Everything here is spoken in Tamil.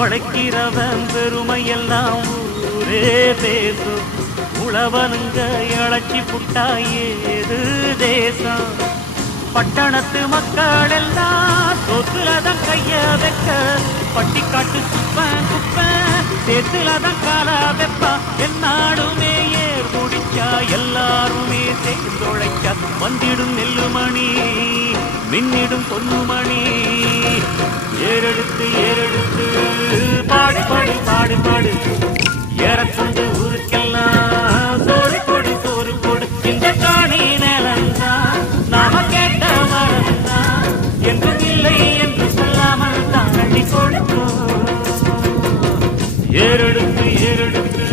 உழைக்கிறவன் பெருமையெல்லாம் ஊரே பேசும். உழவனுங்க இழைச்சி புட்டா ஏது தேசம். பட்டணத்து மக்கள் எல்லாம் சொத்துலதான் கைய வைக்க, பட்டிக்காட்டு குப்பன் குப்பன் சேத்துலதான் காலா வெப்பா. என்னாடுமே ஏர் முடிச்சா எல்லாருமே சேர்ந்தொழைச்சா வந்திடும் நெல்லுமணி மின்னிடும் பொன்னுமணி. ஏறெடுத்து ஏறெடுத்து பாடு பாடு பாடு பாடு ஏறக்கொண்டு ஊருக்கெல்லாம் சோறு கொடு சோறு கொடு. இந்த காணி நிலந்தான் நாம கேட்ட மரந்தான் என்றும் இல்லை என்று சொல்லாமல் தான் அள்ளி கொடுத்தோம். ஏறெடுத்து ஏறெடுத்து